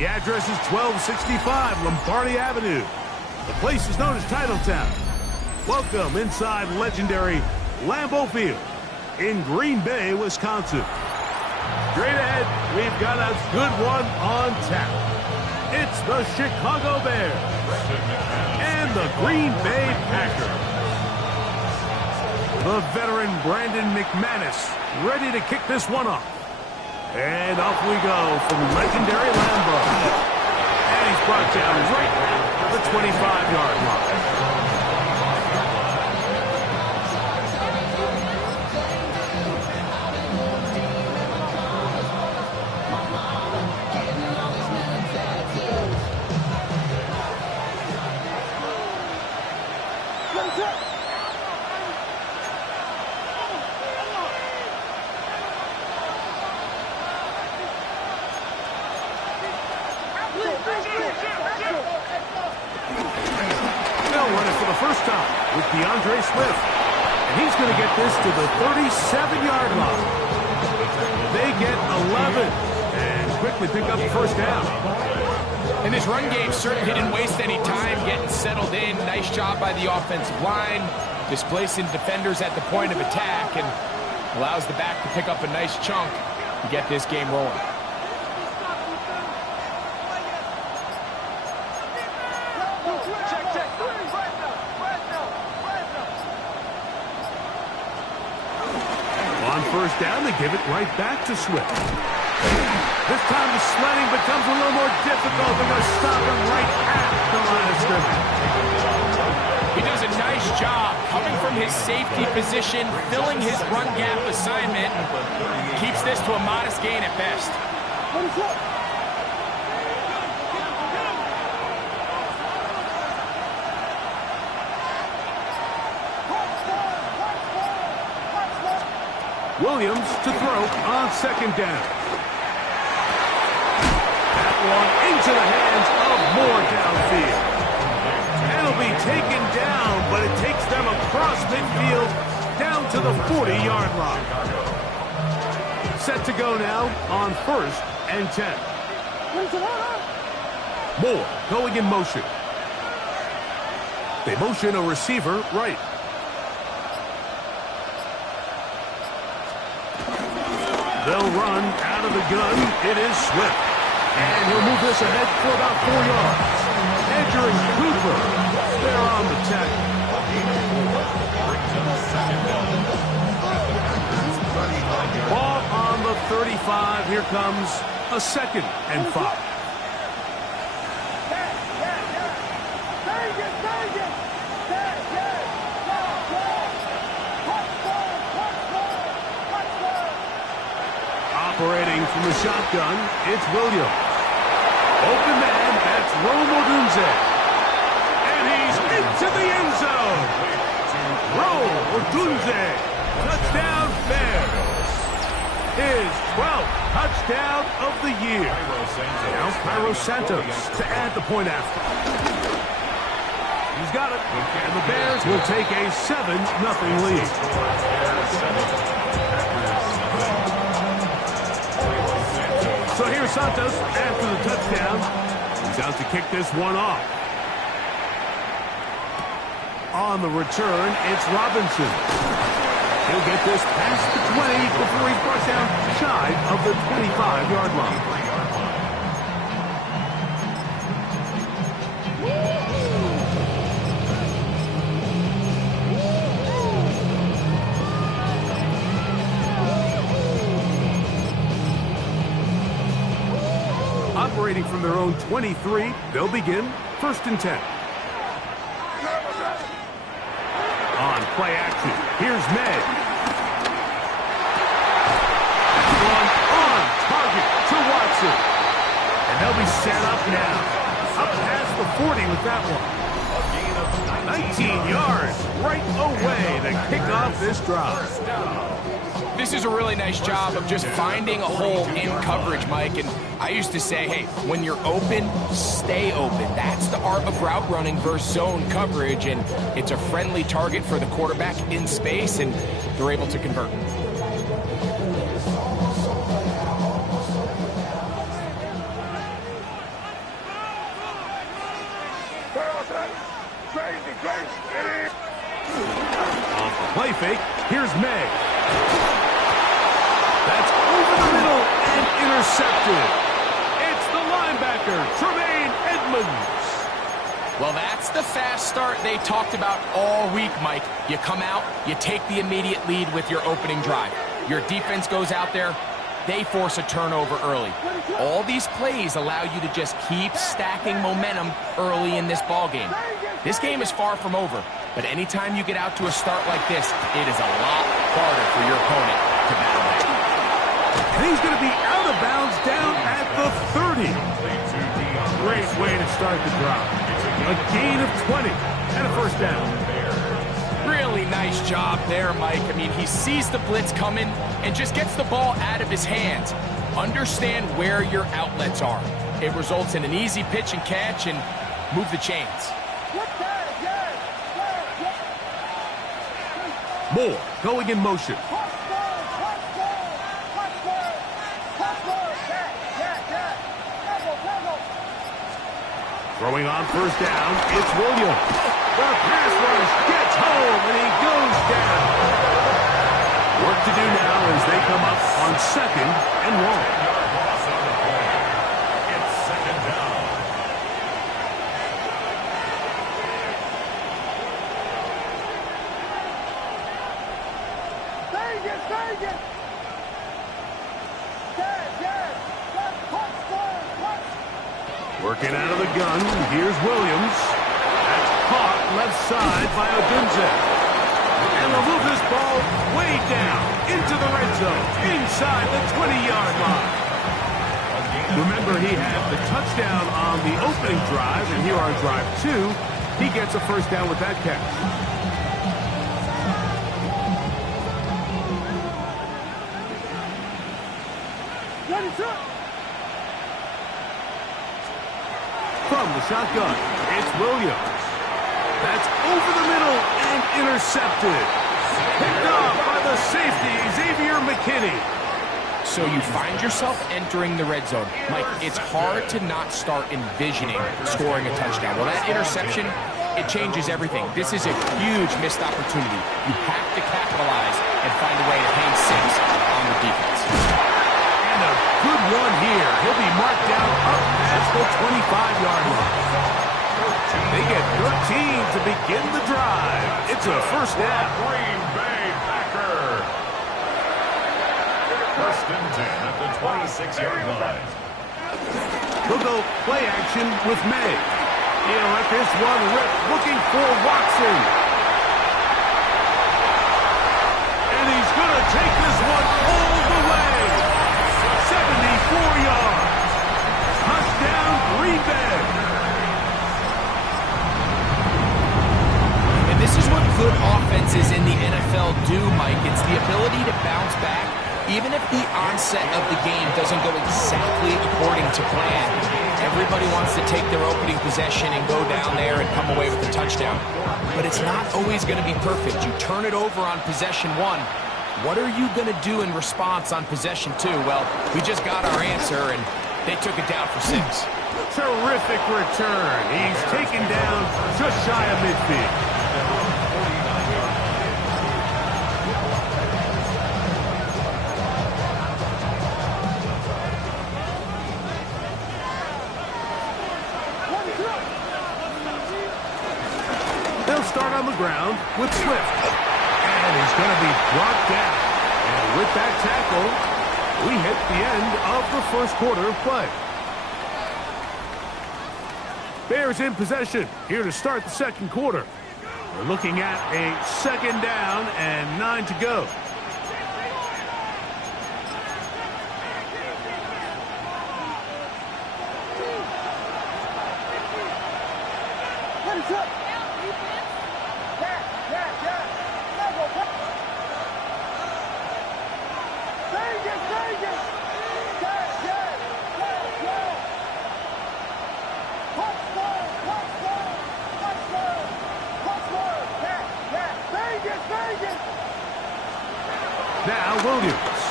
The address is 1265 Lombardi Avenue. The place is known as Titletown. Welcome inside legendary Lambeau Field in Green Bay, Wisconsin. Straight ahead, we've got a good one on tap. It's the Chicago Bears and the Green Bay Packers. The veteran Brandon McManus ready to kick this one off. And off we go from legendary Lambeau. And he's brought down right at the 25-yard line. And he's going to get this to the 37-yard line. They get 11 and quickly pick up the first down. And this run game certainly didn't waste any time getting settled in. Nice job by the offensive line, displacing defenders at the point of attack, and allows the back to pick up a nice chunk to get this game rolling. First down, they give it right back to Swift. This time the sledding becomes a little more difficult. They're going to stop him right at the line of scrimmage. He does a nice job coming from his safety position, filling his run gap assignment. Keeps this to a modest gain at best. Williams to throw on second down. That one into the hands of Moore downfield. That'll be taken down, but it takes them across midfield down to the 40-yard line. Set to go now on 1st and 10. Moore going in motion. They motion a receiver right. They'll run out of the gun. It is Swift. And he'll move this ahead for about 4 yards. Edger and Cooper, they're on the tackle. Ball on the 35. Here comes a 2nd and 5. Operating from the shotgun, it's Williams. Open man, that's Rome Odunze. And he's into the end zone. Rome Odunze, touchdown Bears. His 12th touchdown of the year. Now Cairo Santos to add the point after. He's got it, and the Bears will take a 7-0 lead. So here's Santos after the touchdown. He's out to kick this one off. On the return, it's Robinson. He'll get this past the 20 before he's brought down shy of the 25-yard line. Operating from their own 23, they'll begin 1st and 10. On play action, here's May. One on target to Watson. And they'll be set up now. Up past the 40 with that one. 19 yards right away to kick off this drive. This is a really nice job of just finding a hole in coverage, Mike. And I used to say, hey, when you're open, stay open. That's the art of route running versus zone coverage. And it's a friendly target for the quarterback in space, and they're able to convert. play fake. Here's May. That's over the middle and intercepted. It's the linebacker, Tremaine Edmonds. Well, that's the fast start they talked about all week, Mike. You come out, you take the immediate lead with your opening drive. Your defense goes out there, they force a turnover early. All these plays allow you to just keep stacking momentum early in this ball game. This game is far from over, but anytime you get out to a start like this, it is a lot harder for your opponent to battle back. And he's going to be out of bounds down at the 30. Great way to start the drive. A gain of 20 and a first down. Really nice job there, Mike. I mean, he sees the blitz coming and just gets the ball out of his hands. Understand where your outlets are. It results in an easy pitch and catch and move the chains. Moore going in motion. Throwing on first down, it's Williams. The pass rush gets home, and he goes down. Work to do now as they come up on 2nd and 1. It's 2nd down. Working out of the gun, here's Williams. That's caught left side by Odunze. And they'll move this ball way down into the red zone, inside the 20-yard line. Remember, he had the touchdown on the opening drive, and here on drive 2, he gets a first down with that catch. From the shotgun, it's Williams. That's over the middle and intercepted. Picked off by the safety, Xavier McKinney. So you find yourself entering the red zone. Mike, it's hard to not start envisioning scoring a touchdown. Well, that interception, it changes everything. This is a huge missed opportunity. You have to capitalize and find a way to hang 6 on the defense. And a good one here. He'll be marked down up past the 25-yard line. They get 13 to begin the drive. It's a first down. Green Bay Packers. 1st and 10 at the 26-yard line. He'll go play action with May. He'll let this one rip, looking for Watson. And he's going to take this one all the way. 74 yards. Touchdown, Green Bay. And this is what good offenses in the NFL do, Mike. It's the ability to bounce back, even if the onset of the game doesn't go exactly according to plan. Everybody wants to take their opening possession and go down there and come away with a touchdown. But it's not always going to be perfect. You turn it over on possession 1. What are you going to do in response on possession 2? Well, we just got our answer, and they took it down for 6. Terrific return. He's taken down just shy of midfield. They'll start on the ground with Swift. And he's going to be brought down. And with that tackle, we hit the end of the first quarter of play. Bears in possession here to start the second quarter. We're looking at a 2nd down and 9 to go. Now Williams.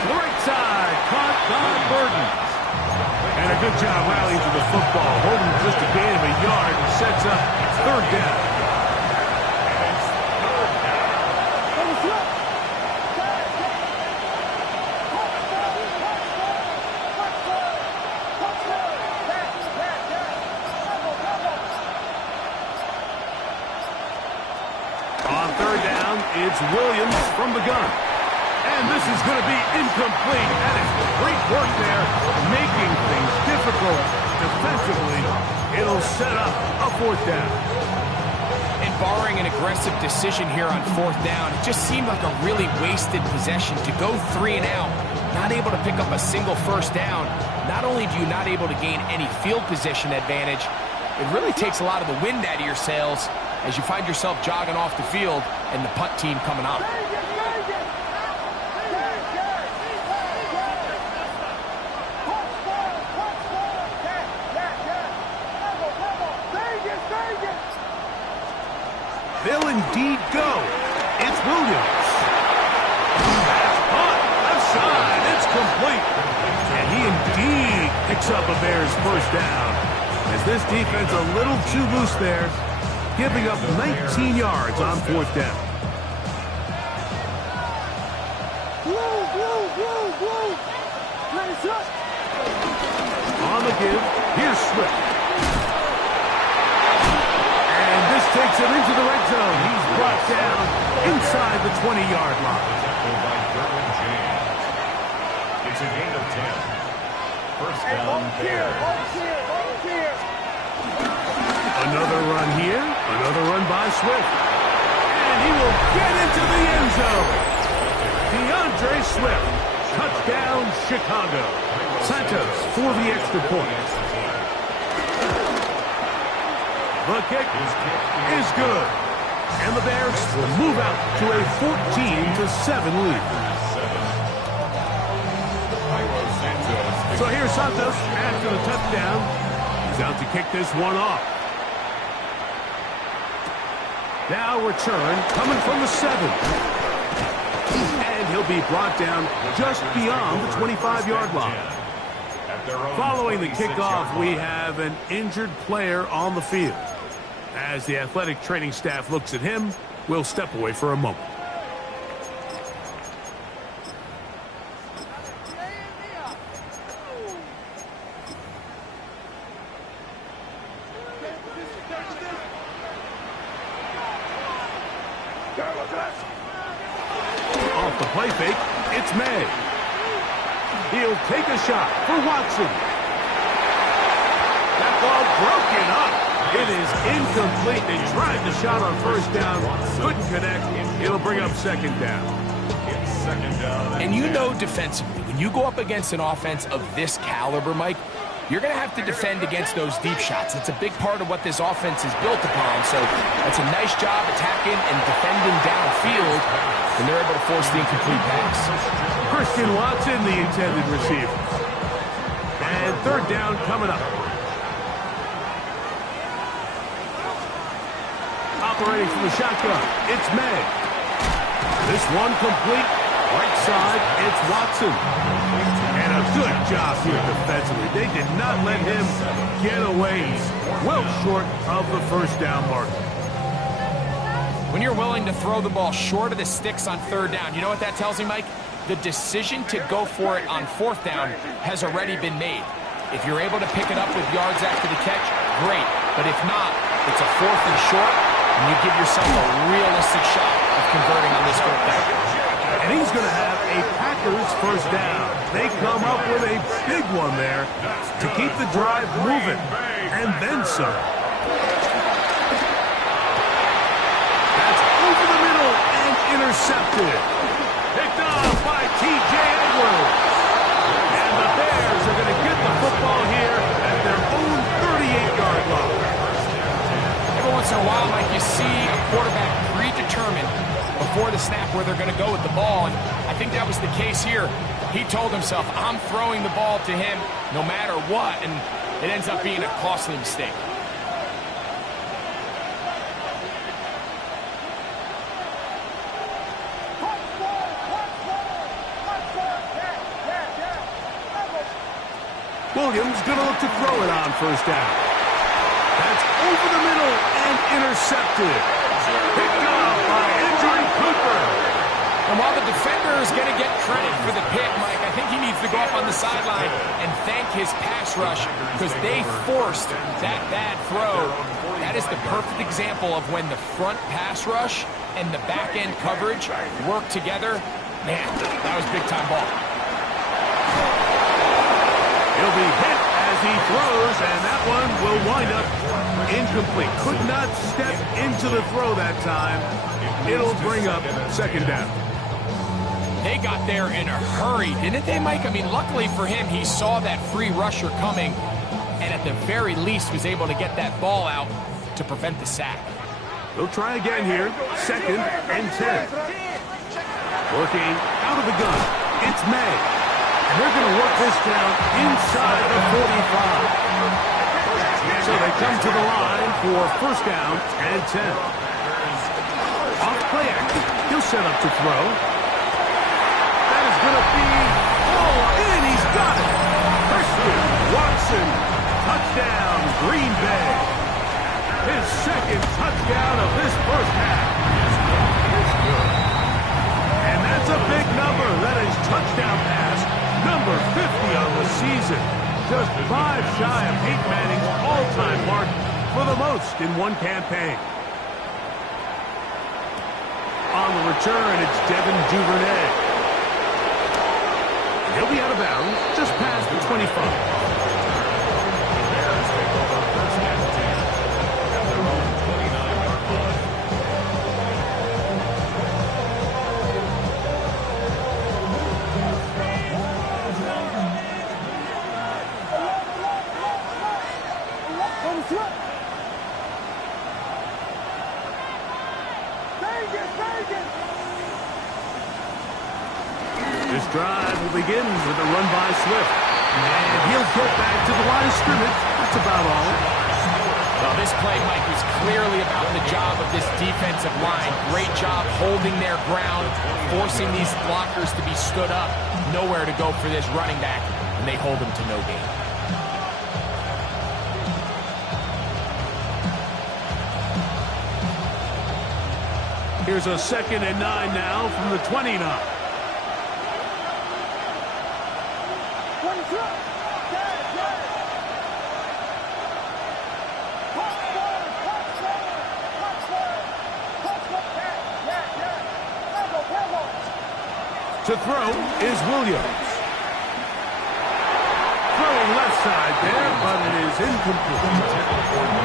To the right side, caught by Burton. And a good job rallying to the football, holding just a gain of a yard and sets up 3rd down. down. It's Williams from the gun. And this is going to be incomplete. That is great work there, making things difficult defensively. It'll set up a fourth down. And barring an aggressive decision here on fourth down, it just seemed like a really wasted possession to go 3 and out, not able to pick up a single first down. Not only do you not able to gain any field position advantage, it really takes a lot of the wind out of your sails as you find yourself jogging off the field and the punt team coming up. They'll indeed go. It's Williams. That's caught. Left side. It's complete. And he indeed picks up a Bears first down. As this defense a little too loose there, giving up 19 yards on fourth down. On the give, here's Swift. Takes it into the red zone. He's brought down inside the 20-yard line. It's a gain of 10. First down, Bears. Another run here. Another run by Swift. And he will get into the end zone. DeAndre Swift. Touchdown, Chicago. Santos for the extra point. The kick is good. And the Bears will move out to a 14-7 lead. So here's Santos after the touchdown. He's out to kick this one off. Now return coming from the 7. And he'll be brought down just beyond the 25-yard line. Following the kickoff, we have an injured player on the field. As the athletic training staff looks at him, we'll step away for a moment. Off the play fake, it's May. He'll take a shot for Watson. That ball broken up. It is incomplete. They tried the shot on first down, couldn't connect. It'll bring up second down. And you know defensively, when you go up against an offense of this caliber, Mike, you're going to have to defend against those deep shots. It's a big part of what this offense is built upon. So it's a nice job attacking and defending downfield, and they're able to force the incomplete pass. Christian Watson, the intended receiver. And third down coming up. Operating from the shotgun, it's May. This one complete. Right side, it's Watson. And a good job here defensively. They did not let him get away. He's well short of the first down mark. When you're willing to throw the ball short of the sticks on third down, you know what that tells me, Mike? The decision to go for it on fourth down has already been made. If you're able to pick it up with yards after the catch, great. But if not, it's a fourth and short, and you give yourself a realistic shot of converting on this fourth down. And he's going to have a Packers first down. They come up with a big one there to keep the drive moving. And then some. That's over the middle and intercepted. Picked off by T.J. Edwards. And the Bears are going to get the football here at their own 38-yard line. Every once in a while, Mike, you see a quarterback predetermined before the snap where they're going to go with the ball, and I think that was the case here. He told himself, I'm throwing the ball to him no matter what, and it ends up being a costly mistake. Williams going to look to throw it on first down. That's over the middle and intercepted. Picked up by Andrew Cooper. And while the defender is going to get credit for the pick, Mike, I think he needs to go up on the sideline and thank his pass rush because they forced that bad throw. That is the perfect example of when the front pass rush and the back-end coverage work together, man, that was big-time ball. He'll be hit as he throws, and that one will wind up incomplete. Could not step into the throw that time. It'll bring up second down. They got there in a hurry, didn't they, Mike? I mean, luckily for him, he saw that free rusher coming, and at the very least was able to get that ball out to prevent the sack. They'll try again here. 2nd and 10. Working out of the gun. It's May. And they're going to work this down inside the 45. So they come to the line for first down and 10. Off play action. He'll set up to throw. That is going to be in. He's got it. Christian Watson. Touchdown, Green Bay. His second touchdown of this first half. And that's a big number. That is touchdown pass number 50 on the season. Just 5 shy of Peyton Manning's all-time mark for the most in one campaign. On the return, it's Devin Duvernay. He'll be out of bounds just past the 25. This drive will begin with a run by Swift. And he'll get back to the line of scrimmage. That's about all. Well, this play, Mike, was clearly about the job of this defensive line. Great job holding their ground, forcing these blockers to be stood up. Nowhere to go for this running back, and they hold him to no gain. Here's a 2nd and 9 now from the 29. To throw is Williams. Throwing left side there, but it is incomplete.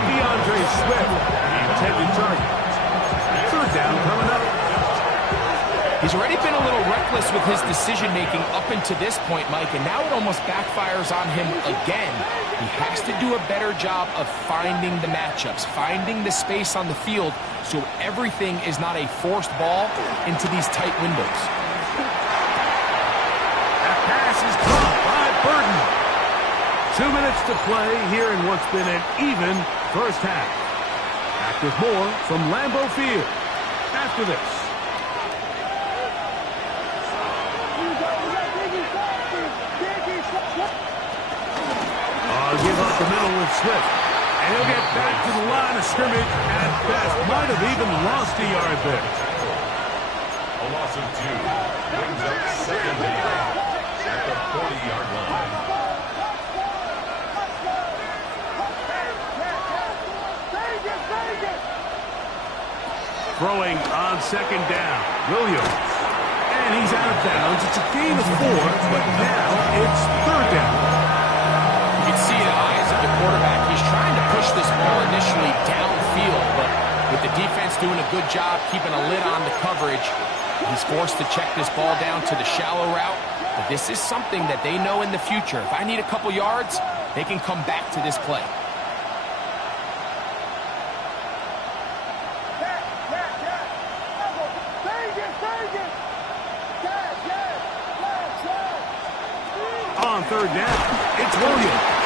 DeAndre Swift, the intended target. 3rd down coming up. He's already been a little reckless with his decision-making up until this point, Mike, and now it almost backfires on him again. He has to do a better job of finding the matchups, finding the space on the field, so everything is not a forced ball into these tight windows. That pass is caught by Burton. 2 minutes to play here in what's been an even first half. Back with more from Lambeau Field after this. Give up the middle with Swift. And he'll get back to the line of scrimmage at best. Might have even lost a yard there. A loss of 2 brings up 2nd down at the 40-yard line. Throwing on 2nd down. Williams. And he's out of bounds. It's a gain of 4, but now it's 3rd down. You can see the eyes of the quarterback. He's trying to push this ball initially downfield, but with the defense doing a good job keeping a lid on the coverage, he's forced to check this ball down to the shallow route. But this is something that they know in the future. If I need a couple yards, they can come back to this play. On 3rd down, it's Williams.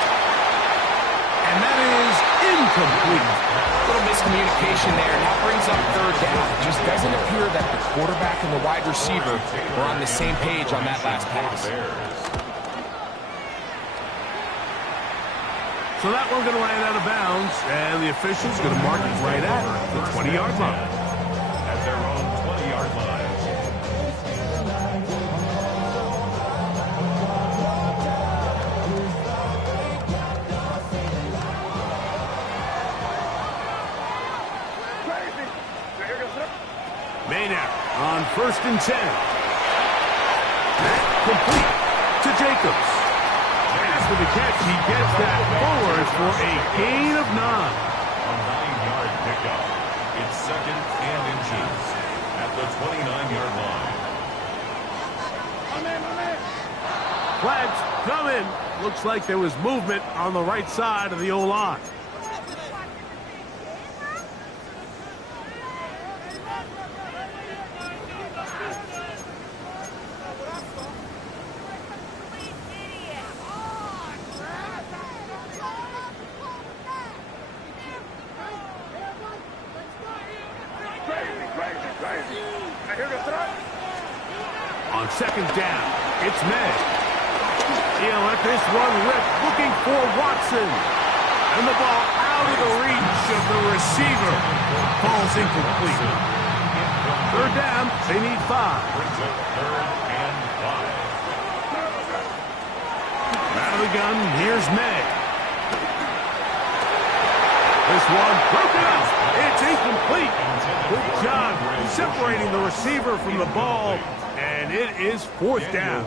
And that is incomplete. A little miscommunication there, and that brings up 3rd down. It just doesn't appear that the quarterback and the wide receiver were on the same page on that last pass. So that one's going to land out of bounds, and the official's going to mark it right at the 20-yard line. At their own 20-yard line. Maynard on 1st and 10. That complete to Jacobs. After the catch, he gets that forward for a gain of 9. A 9-yard pickup. It's 2nd and inches at the 29-yard line. Flags coming. Looks like there was movement on the right side of the O-line. On 2nd down, it's May. He'll let this one rip, looking for Watson. And the ball out of the reach of the receiver. Falls incomplete. 3rd down, they need 5. Brings up 3rd and 5. Out of the gun, here's May. This one broken up. It's incomplete. Good job separating the receiver from the ball. And it is 4th down.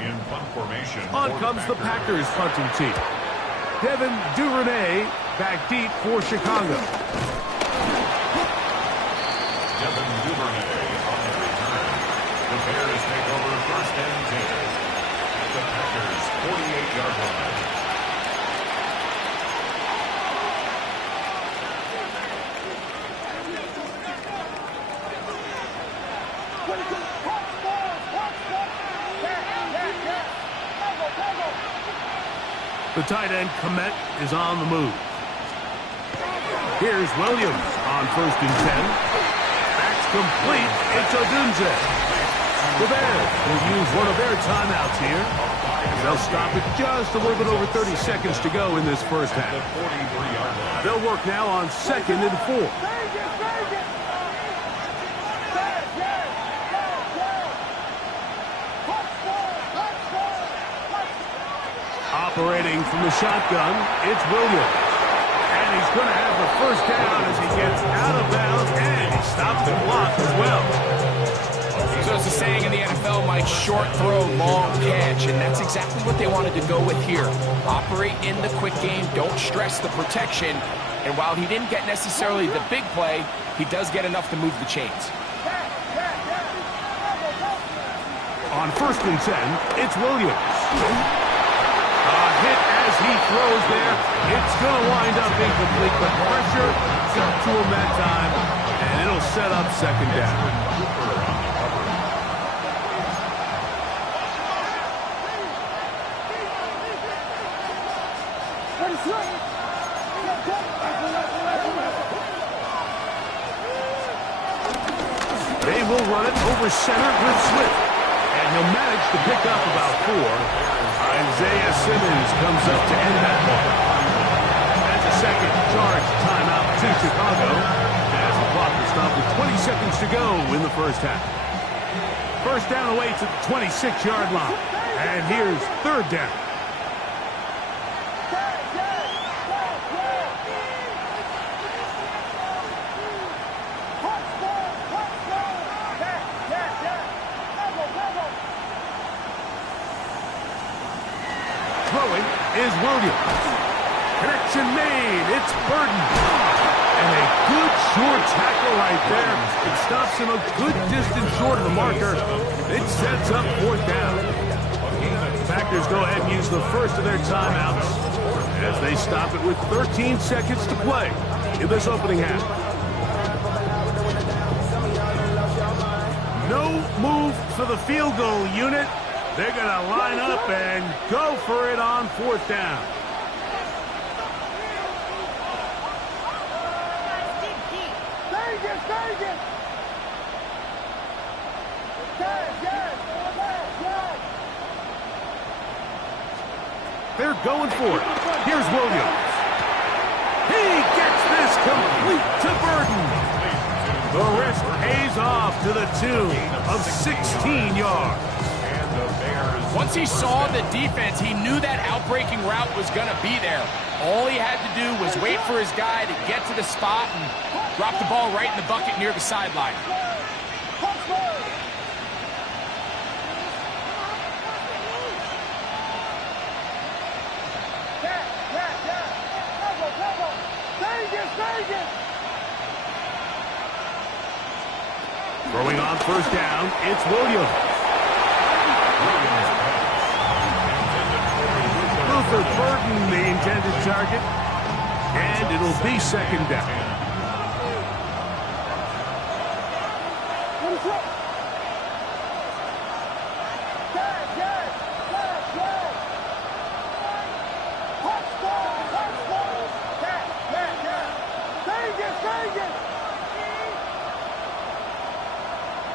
In punt formation. On comes the Packers punting team. Devin Duvernay back deep for Chicago. Devin Duvernay on the return. The Bears take over 1st and 10 at the Packers' 48-yard line. The tight end, Komet, is on the move. Here's Williams on 1st and 10. That's complete. It's Odunze. The Bears will use one of their timeouts here. They'll stop it just a little bit over 30 seconds to go in this first half. They'll work now on 2nd and 4. Operating from the shotgun, it's Williams. And he's going to have the 1st down as he gets out of bounds, and he stops the clock as well. So it's a saying in the NFL, Mike, short throw, long catch, and that's exactly what they wanted to go with here. Operate in the quick game, don't stress the protection, and while he didn't get necessarily the big play, he does get enough to move the chains. On 1st and 10, it's Williams. Hit as he throws there. It's going to wind up incomplete, but pressure got to him that time, and it'll set up 2nd down. They will run it over center with Swift, and he'll manage to pick up about 4. Isaiah Simmons comes up to end that ball. That's a 2nd charge timeout to Chicago as the clock is stopped with 20 seconds to go in the first half. 1st down away to the 26-yard line. And here's 3rd down. Throwing is Williams. Connection made. It's Burden. And a good short tackle right there. It stops him a good distance short of the marker. It sets up 4th down. The Packers go ahead and use the first of their timeouts as they stop it with 13 seconds to play in this opening half. No move for the field goal unit. They're going to line up and go for it on 4th down. They're going for it. Here's Williams. He gets this complete to Burden. The wrist pays off to the tune of 16 yards. Once he saw the defense, he knew that outbreaking route was going to be there. All he had to do was wait for his guy to get to the spot and drop the ball right in the bucket near the sideline. Throwing on first down, it's Williams. Luther Burden, the intended target, and it'll be second down.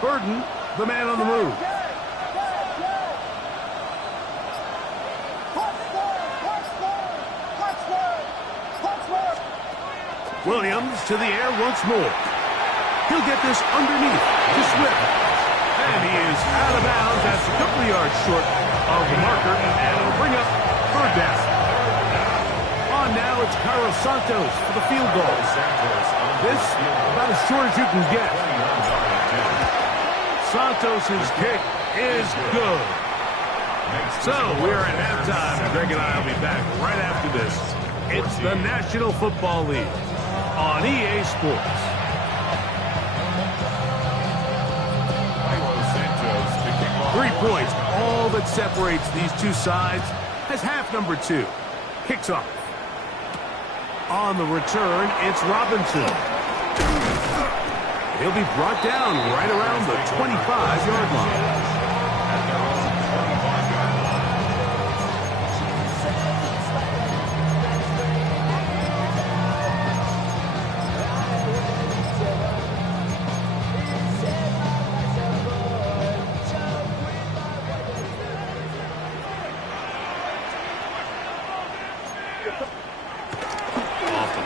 Burden, the man on the move. Williams to the air once more. He'll get this underneath to Swift. And he is out of bounds. That's a couple of yards short of the marker. And it'll bring up third down. On now, it's Carlos Santos for the field goal. This about as short as you can get. Santos' kick is good. So we're at halftime. Greg and I will be back right after this. It's the National Football League on EA Sports. 3 points, all that separates these two sides, as half number 2 kicks off. On the return, it's Robinson. He'll be brought down right around the 25-yard line.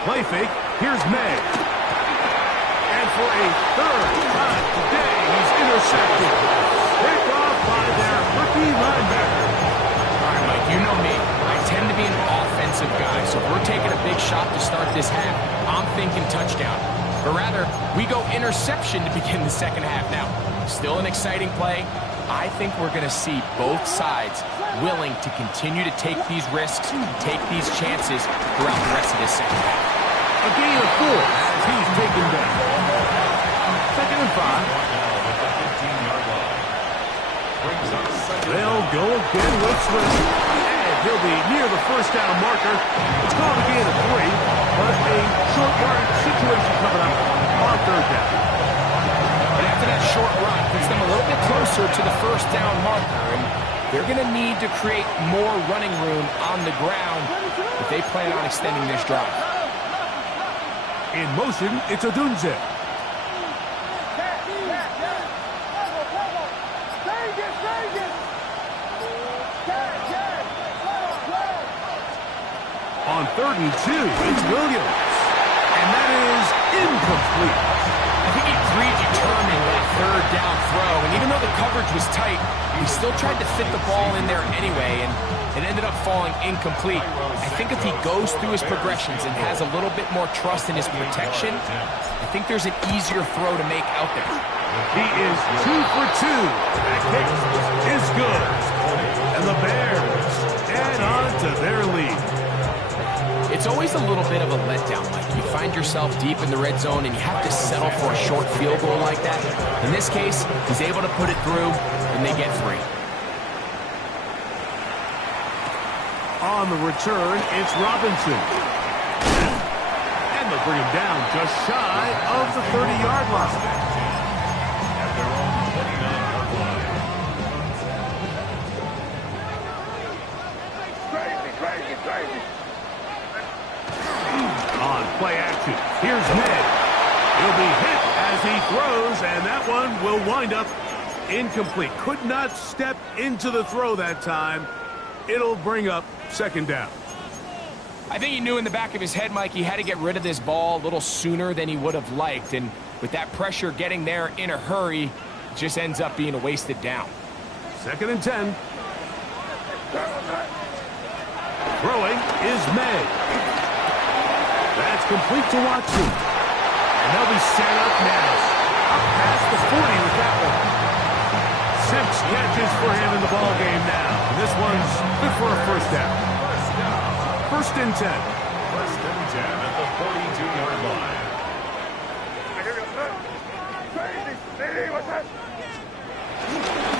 Play fake. Here's May. And for a third time today, he's intercepted. Picked off by their rookie linebacker. All right, Mike, you know me. I tend to be an offensive guy, so if we're taking a big shot to start this half, I'm thinking touchdown. But rather, we go interception to begin the second half now. Still an exciting play. I think we're going to see both sides willing to continue to take these risks, take these chances throughout the rest of this second half. A gain of 4 as he's taken down. 2nd and 5. They'll go again with Swift. And he'll be near the first down marker. It's called a gain of 3, but a short yardage situation coming up on third down. And after that short run, puts them a little bit closer to the first down marker. And they're going to need to create more running room on the ground if they plan on extending this drive. In motion, it's Odunze. On 3rd and 2, it's Williams. And that is incomplete. I think he predetermined that third down throw, and even though the coverage was tight, he still tried to fit the ball in there anyway, and it ended up falling incomplete. I think if he goes through his progressions and has a little bit more trust in his protection, I think there's an easier throw to make out there. He is 2 for 2. That kick is good. And the Bears add on to their lead. It's always a little bit of a letdown, Mike. You find yourself deep in the red zone and you have to settle for a short field goal like that. In this case, he's able to put it through, and they get 3. On the return, it's Robinson. And they'll bring him down just shy of the 30-yard line. At their own 29-yard line. Crazy. On play action, here's Ned. He'll be hit as he throws, and that one will wind up incomplete. Could not step into the throw that time. It'll bring up second down. I think he knew in the back of his head, Mike, he had to get rid of this ball a little sooner than he would have liked. And with that pressure getting there in a hurry, it just ends up being a wasted down. 2nd and 10. Throwing is May. That's complete to Watson. And they'll be set up now. Up past the 40 with that one. 6 catches for him in the ballgame now. This one's good for a first down. 1st and 10. First and 10 at the 42-yard line.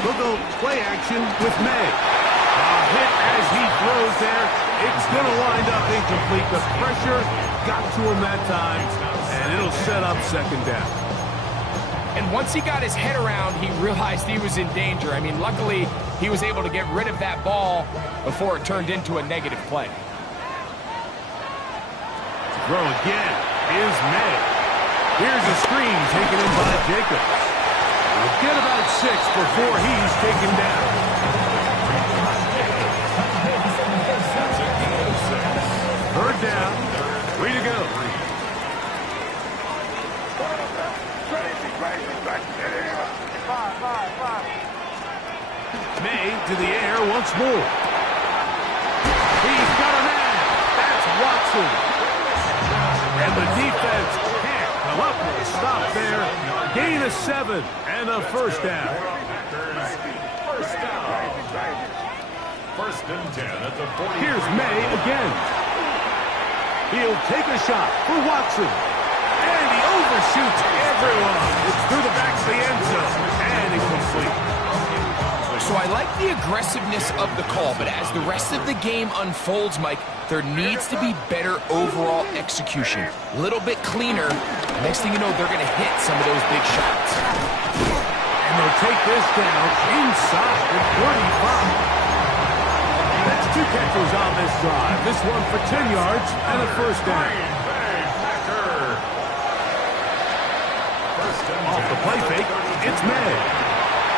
We'll go play action with May. A hit as he throws there. It's going to wind up incomplete. The pressure got to him that time, and it'll set up second down. And once he got his head around, he realized he was in danger. I mean, luckily, he was able to get rid of that ball before it turned into a negative play. Throw again is May. Here's a screen taken in by Jacobs. We'll get about 6 before he's taken down. Third down, 3 to go. May to the air once more. He's got a man. That's Watson. And the defense can't come up with a stop there. Gain of 7 and a first down. First down. First and 10 at the 40. Here's May again. He'll take a shot for Watson. And he overshoots everyone. It's through the back of the end zone. And incomplete. So I like the aggressiveness of the call, but as the rest of the game unfolds, Mike, there needs to be better overall execution. A little bit cleaner. Next thing you know, they're going to hit some of those big shots. And they'll take this down inside the 35. That's 2 catches on this drive. This one for 10 yards and a first down. Off the play fake, it's May.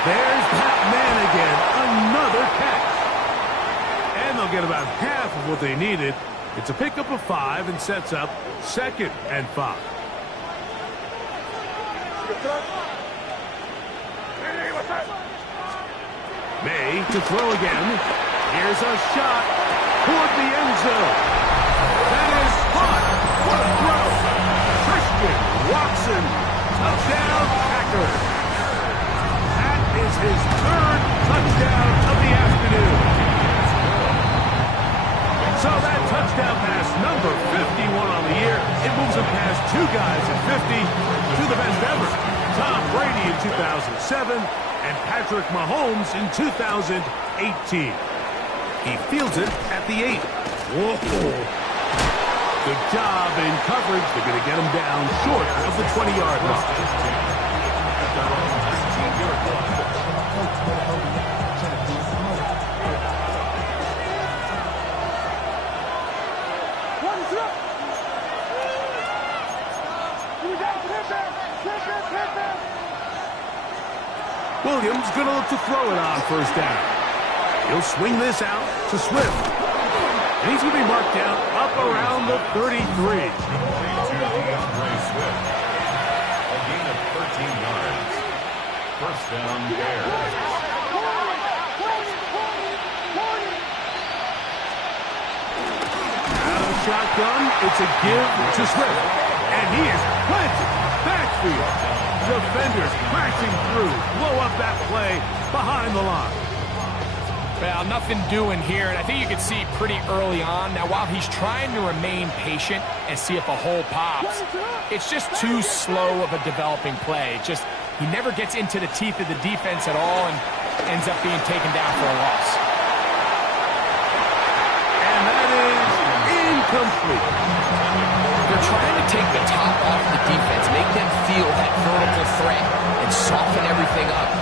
There's that man again. Another catch. And they'll get about half of what they needed. It's a pickup of 5 and sets up second and 5. May to throw again. Here's a shot toward the end zone. That is caught. What a throw. Christian Watson. Touchdown, Packers. That is his 3rd touchdown of the afternoon. So that touchdown pass, number 51 on the year, it moves him past 2 guys at 50 to the best ever. Tom Brady in 2007 and Patrick Mahomes in 2018. He fields it at the 8. Whoa. Good job in coverage. They're going to get him down short of the 20-yard line. Williams going to look to throw it on first down. He'll swing this out to Swift. And he's going to be marked down up around the 33. A gain of 13 yards. First down, Bears. Out of shotgun, it's a give to Swift. And he is planted. Backfield. Defenders crashing through. Blow up that play behind the line. Well, nothing doing here, and I think you can see pretty early on. Now, while he's trying to remain patient and see if a hole pops, it's just too slow of a developing play. He never gets into the teeth of the defense at all and ends up being taken down for a loss. And that is incomplete. They're trying to take the top off the defense, make them feel that vertical threat, and soften everything up.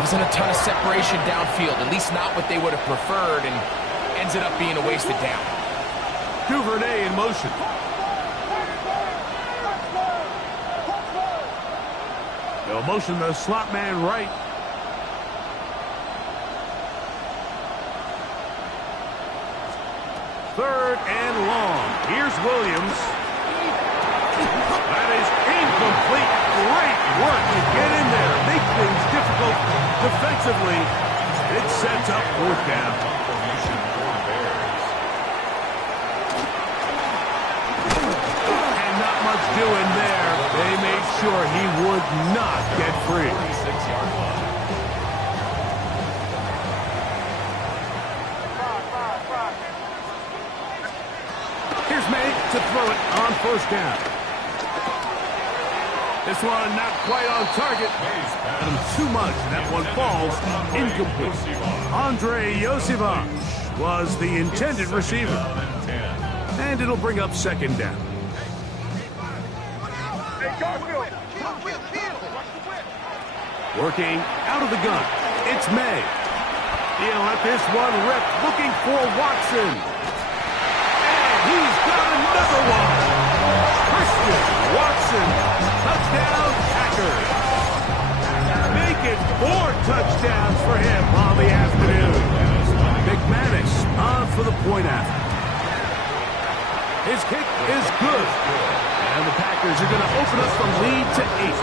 Wasn't a ton of separation downfield, at least not what they would have preferred, and ends it up being a wasted down. Duvernay in motion. They'll motion the slot man right. Third and long. Here's Williams. That is incomplete. Great work to get in there. Make things difficult defensively. It sets up fourth down. And not much doing there. They made sure he would not get free. 6-yard line. Here's May throw it on first down. This one not quite on target. Too much. That one falls incomplete. Andre Yosivach was the intended receiver. And it'll bring up second down. Working out of the gun. It's May. He'll let this one rip, looking for Watson. And he's got another one. Christian Watson. Touchdown, Packers. Make it 4 touchdowns for him on the afternoon. McManus on for the point after. His kick is good. And the Packers are going to open up the lead to 8.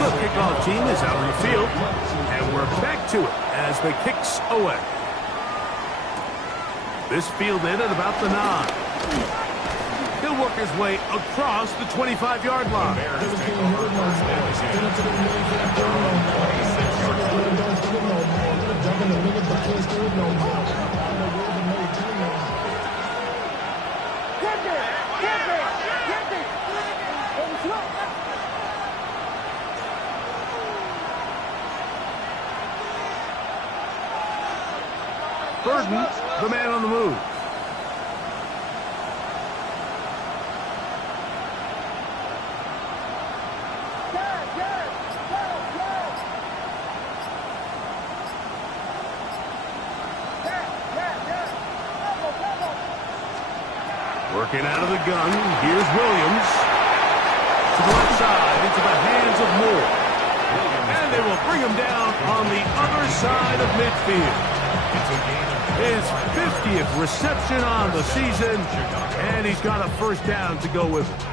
The kickoff team is out on the field, and we're back to it as the kicks away. This fielded at about the 9. He'll work his way across the 25-yard line. Burden, the man on the move. Working out of the gun, here's Williams. To the left side, into the hands of Moore. And they will bring him down on the other side of midfield. His 50th reception on the season, and he's got a first down to go with it.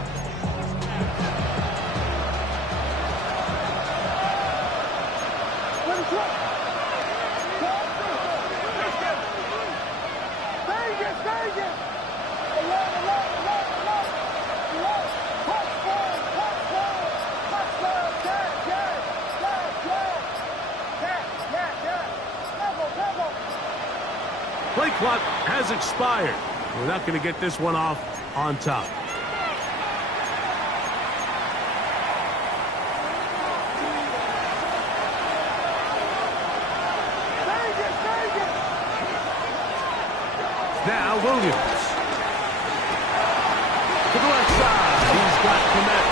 Play clock has expired. We're not going to get this one off on top. Now Williams. To the left side. He's got Komet.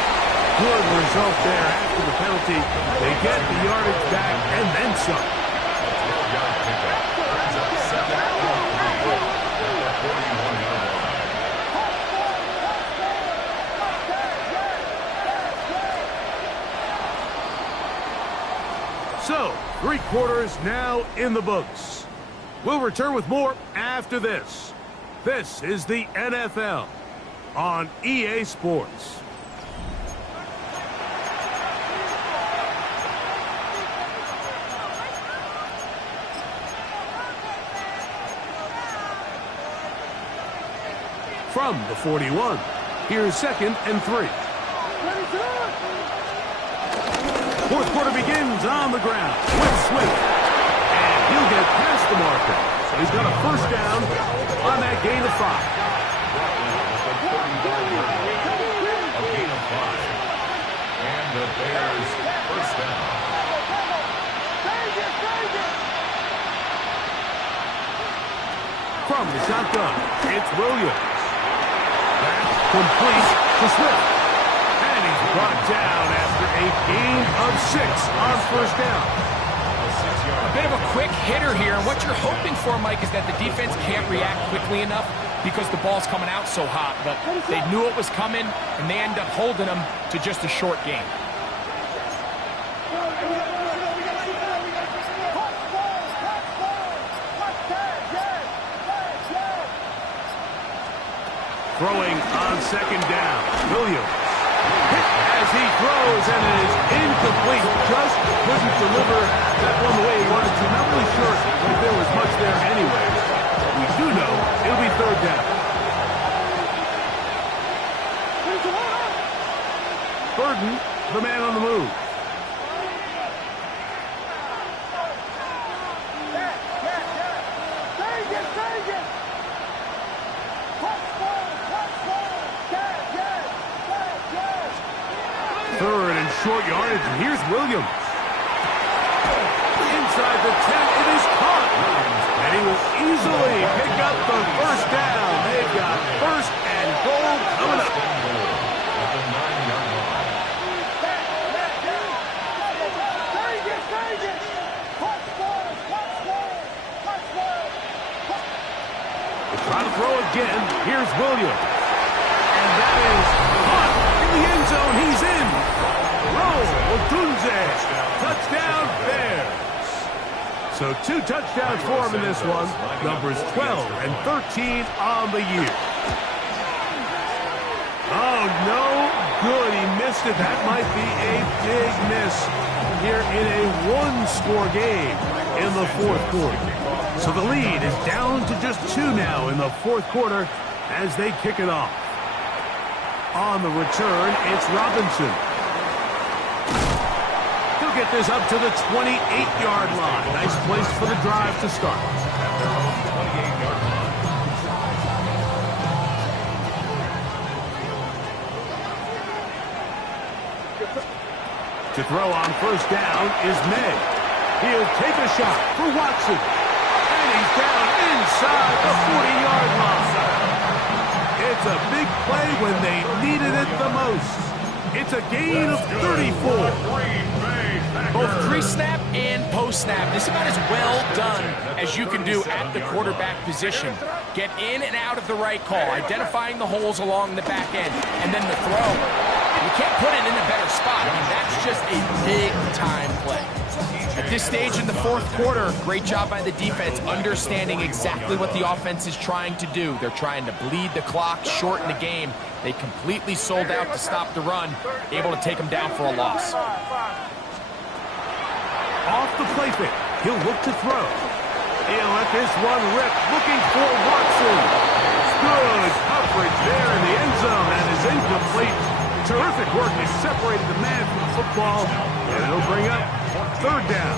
Good result there after the penalty. They get the yardage back and then some. So, 3 quarters now in the books. We'll return with more after this. This is the NFL on EA Sports. From the 41, here's 2nd and 3. Fourth quarter begins on the ground with Swift. And he'll get past the marker. So he's got a first down on that gain of 5. A gain of 5. And the Bears first down. From the shotgun, it's Williams. Back complete to Swift. And he's brought down after a gain of 6 on first down. A bit of a quick hitter here, and what you're hoping for, Mike, is that the defense can't react quickly enough because the ball's coming out so hot. But they knew it was coming, and they end up holding them to just a short game. Throwing on second down, Williams. Hit as he throws, and it is incomplete. Just couldn't deliver that one the way he wanted to. Not really sure if there was much there anyway. We do know it'll be third down. Burden, the man on the move. 3rd and short yardage. Here's Williams. Inside the 10, it is caught. And he will easily pick up the first down. They've got 1st and goal coming up. Try to throw again. Here's Williams. And that is caught in the end zone. He's in. Roll. Otunze. Touchdown Bears. So 2 touchdowns for him in this one. Numbers 12 and 13 on the year. Oh, no good. He missed it. That might be a big miss here in a 1-score game in the 4th quarter. So the lead is down to just 2 now in the 4th quarter as they kick it off. On the return, it's Robinson. He'll get this up to the 28-yard line. Nice place for the drive to start. To throw on 1st down is May. He'll take a shot for Watson. He's down inside the 40-yard line. It's a big play when they needed it the most. It's a gain of 34. Both pre-snap and post-snap. This is about as well done as you can do at the quarterback position. Get in and out of the right call, identifying the holes along the back end, and then the throw. You can't put it in a better spot. I mean, that's just a big-time play. At this stage in the 4th quarter, great job by the defense, understanding exactly what the offense is trying to do. They're trying to bleed the clock, shorten the game. They completely sold out to stop the run, able to take them down for a loss. Off the play fake, he'll look to throw. He'll let this one rip, looking for Watson. Good coverage there in the end zone. That is incomplete. Terrific work. They separated the man from the football, and it'll bring up 3rd down.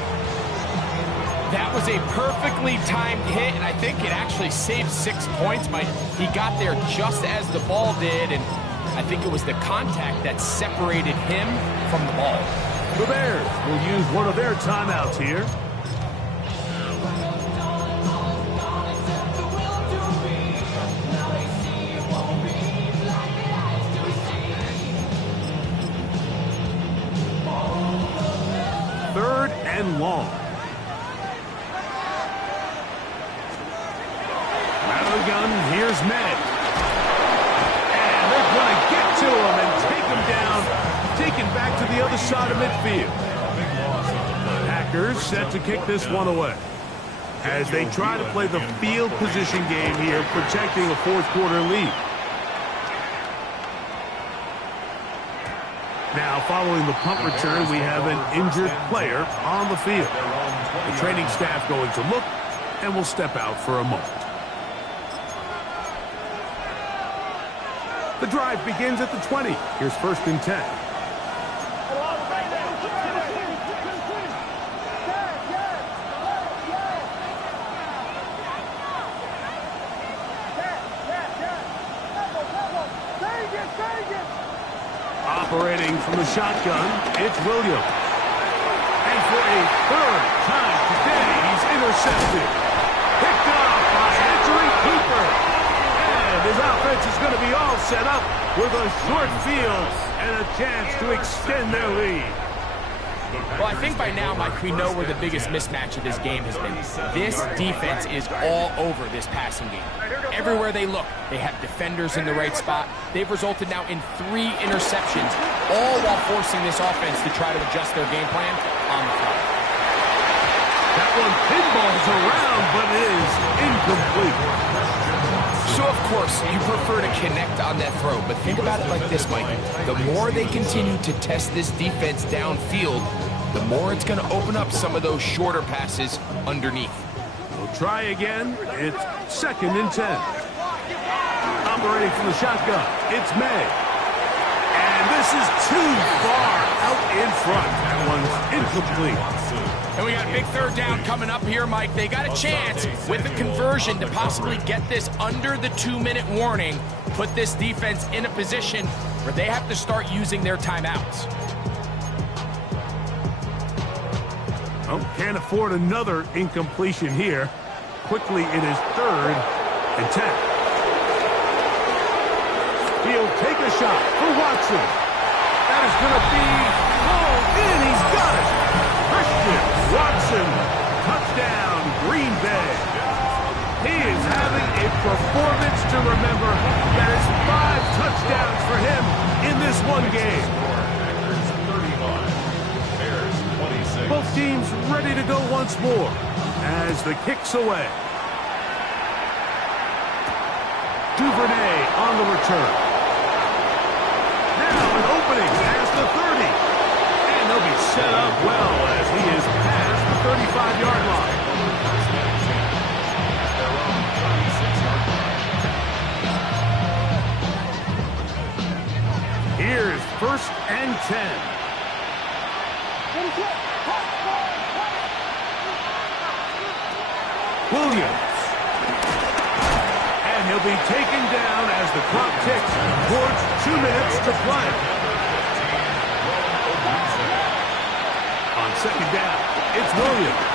That was a perfectly timed hit, and I think it actually saved 6 points. He got there just as the ball did, and I think it was the contact that separated him from the ball. The Bears will use one of their timeouts here. And long. Out of the gun, here's May. And they're going to get to him and take him down, taken back to the other side of midfield. Packers set to kick this one away as they try to play the field position game here, protecting a 4th quarter lead. Now, following the punt return, we have an injured player on the field. The training staff going to look, and will step out for a moment. The drive begins at the 20. Here's 1st and 10. Operating from the shotgun, it's Williams. And for a 3rd time today, he's intercepted. Picked off by Andrew Cooper. And his offense is going to be all set up with a short field and a chance to extend their lead. Well, I think by now, Mike, we know where the biggest mismatch of this game has been. This defense is all over this passing game. Everywhere they look, they have defenders in the right spot. They've resulted now in 3 interceptions, all while forcing this offense to try to adjust their game plan on the fly. That one pinballs around, but it is incomplete. So, of course, you prefer to connect on that throw, but think about it like this, Mike. The more they continue to test this defense downfield, the more it's going to open up some of those shorter passes underneath. We'll try again. It's 2nd and 10. Operating from the shotgun, it's May. And this is too far out in front. That one's incomplete. And we got a big 3rd down coming up here, Mike. They got a chance with the conversion to possibly get this under the 2-minute warning, put this defense in a position where they have to start using their timeouts. Oh, can't afford another incompletion here. Quickly in his 3rd and 10. He'll take a shot for Watson. That is going to be pulled in. He's got it. Christian Watson, touchdown, Green Bay. He is having a performance to remember. That is 5 touchdowns for him in this one game. Packers 31, Bears 26. Both teams ready to go once more as the kick's away. Duvernay on the return. Now an opening as the 30. And they'll be set up well as he is past the 35-yard line. Here's 1st and 10. Williams. And he'll be taken down as the clock ticks towards 2 minutes to play. On 2nd down, it's Williams.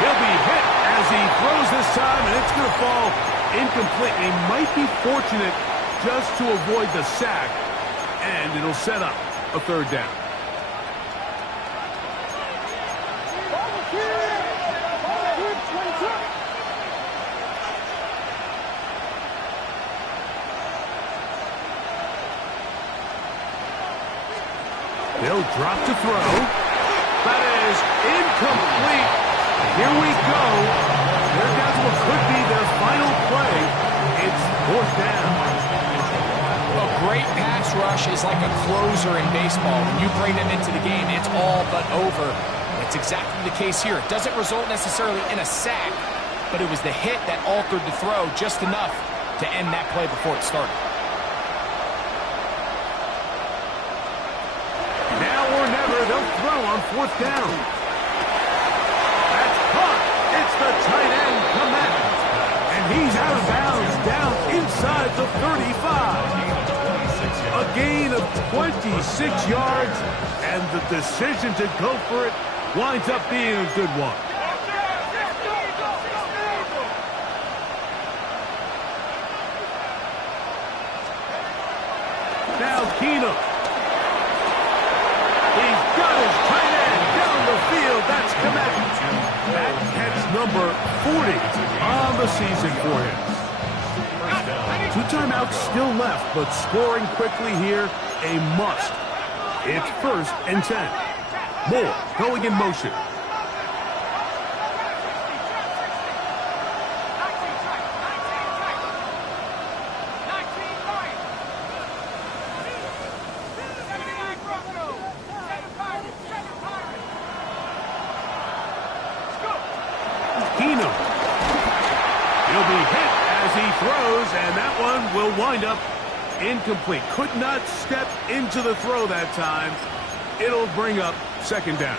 He'll be hit as he throws this time, and it's going to fall incomplete. He might be fortunate just to avoid the sack, and it'll set up a 3rd down. They'll drop to throw. That is incomplete. Here we go. They're down to what could be their final play. It's 4th down. A great pass rush is like a closer in baseball. When you bring them into the game, it's all but over. It's exactly the case here. It doesn't result necessarily in a sack, but it was the hit that altered the throw just enough to end that play before it started. Now or never, they'll throw on 4th down. That's caught. It's the tight end, Komet. And he's out of bounds, down inside the 35. A gain of 26 yards, and the decision to go for it winds up being a good one. Now Keenum. He's got his tight end down the field. That's Komet. That catch number 40 on the season for him. 2 timeouts still left, but scoring quickly here, a must. It's 1st and 10. Moore going in motion. Keenum. He'll be hit as he throws, and that one will wind up incomplete. Could not step into the throw that time. It'll bring up 2nd down.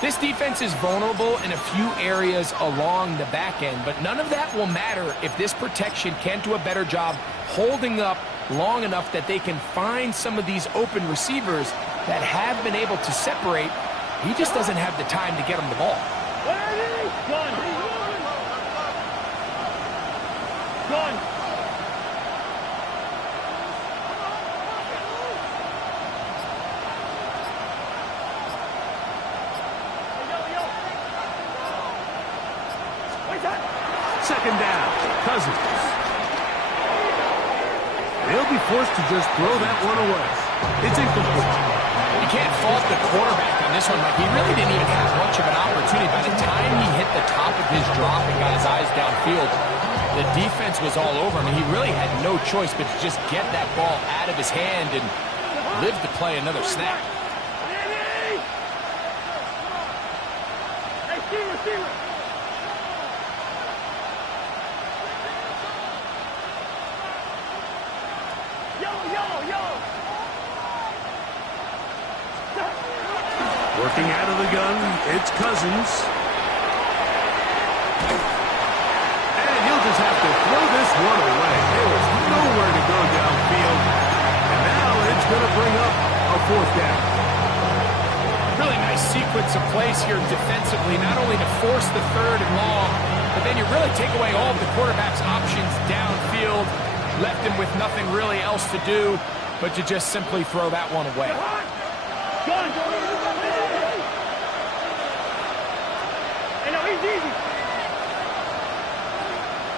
This defense is vulnerable in a few areas along the back end, but none of that will matter if this protection can't do a better job holding up long enough that they can find some of these open receivers that have been able to separate. He just doesn't have the time to get them the ball. Gun. Second down, Cousins. They'll be forced to just throw that one away. It's incomplete. You can't fault the quarterback on this one, Mike. He really didn't even have much of an opportunity. By the time he hit the top of his drop and got his eyes downfield, the defense was all over him. He really had no choice but to just get that ball out of his hand and live to play another snap. Hey, receiver. Working out of the gun, it's Cousins. And he'll just have to throw this one away. There was nowhere to go downfield. fourth down. Really nice sequence of plays here defensively, not only to force the third and long, but then you really take away all of the quarterback's options downfield, left him with nothing really else to do but to just simply throw that one away. Gun. Hey, no, he's easy.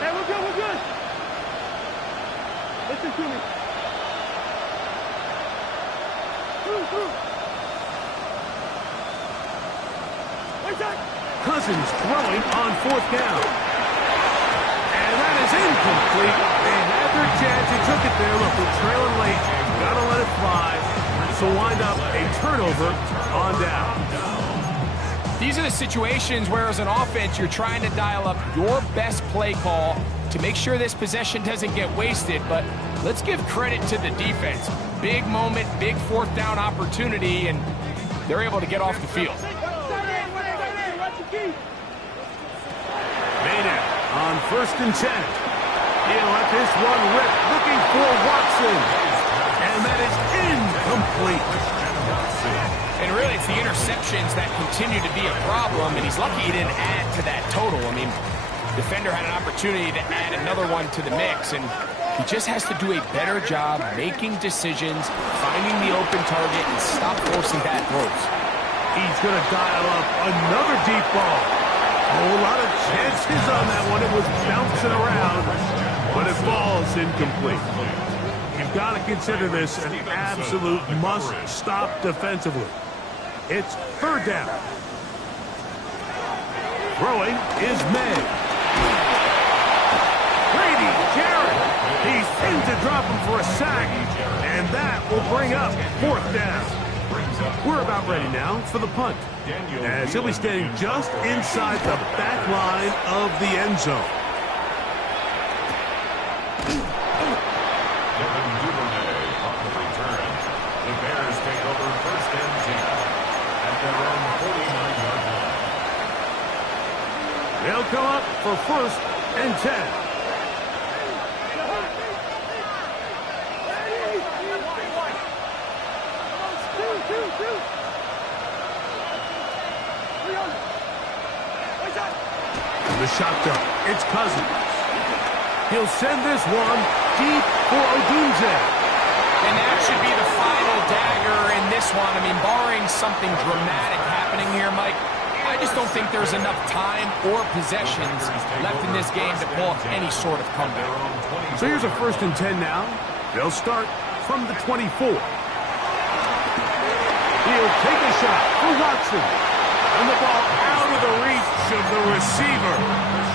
Hey, we're good, we're good. Listen to me. Through. Where's that? Cousins throwing on fourth down. And that is incomplete. They had their chance. They took it there. Look, they're trailing late. Gotta let it fly. So wind up a turnover on down. These are the situations where, as an offense, you're trying to dial up your best play call to make sure this possession doesn't get wasted. But let's give credit to the defense. Big moment, big fourth down opportunity, and they're able to get off the field. Maynard on 1st and 10. He'll let this one rip, looking for Watson. And that is incomplete. And really, it's the interceptions that continue to be a problem, and he's lucky he didn't add to that total. I mean, defender had an opportunity to add another one to the mix, and he just has to do a better job making decisions, finding the open target, and stop forcing bad throws. He's going to dial up another deep ball. A whole lot of chances on that one. It was bouncing around, but it falls incomplete. You've got to consider this an absolute must-stop defensively. It's 3rd down. Throwing is May. Brady Jarrett. He seems to drop him for a sack, and that will bring up 4th down. We're about ready now for the punt, as he'll be standing just inside the back line of the end zone. On the return, the Bears take over 1st and 10 at their own 49-yard line. They'll come up for 1st and 10. The shotgun. It's Cousins. He'll send this one deep for Odunze. And that should be the final dagger in this one. I mean, barring something dramatic happening here, Mike, I just don't think there's enough time or possessions left in this game to pull off any sort of comeback. So here's a 1st and 10 now. They'll start from the 24. He'll take a shot for Watson. And the ball out of the reach of the receiver.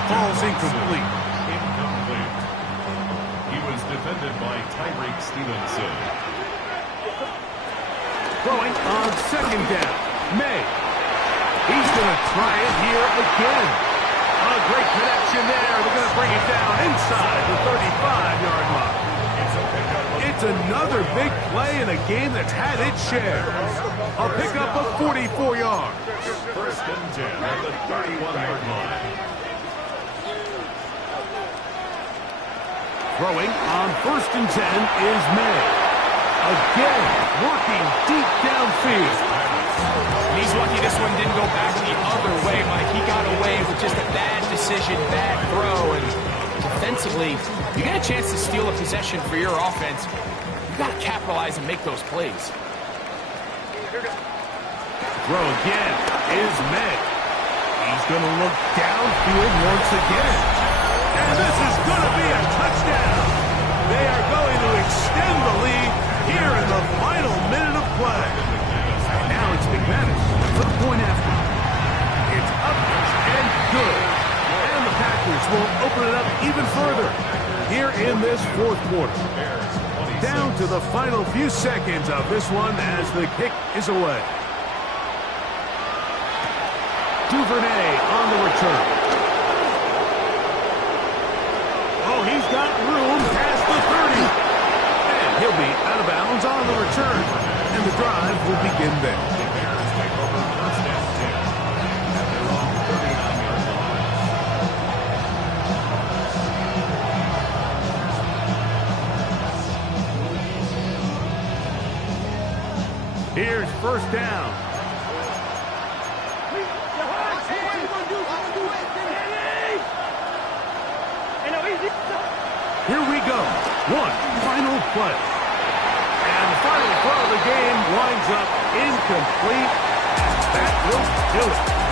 Falls incomplete. He was defended by Tyreek Stevenson. Throwing on 2nd down. May. He's going to try it here again. A great connection there. They're going to bring it down inside the 35-yard line. It's another big play in a game that's had its share. A pickup of 44 yards. 1st and 10 at the 31-yard line. Throwing on 1st and 10 is May. Again, working deep downfield. And he's lucky this one didn't go back the other way, Mike. He got away with just a bad decision, bad throw, and defensively, you get a chance to steal a possession for your offense. You got to capitalize and make those plays. Throw again is May. He's going to look downfield once again. And this is going to be a touchdown. They are going to extend the lead here in the final minute of play. Now it's McManus for the point after. It's up and good. And the Packers will open it up even further here in this 4th quarter. Down to the final few seconds of this one as the kick is away. Duvernay on the return. Oh, he's got room past the 30. And he'll be out of bounds on the return. And the drive will begin there. The Bears take over 1st and 10 at their own 39-yard line. Here's first down. Here we go. One final play. And the final throw of the game winds up incomplete. And that will do it.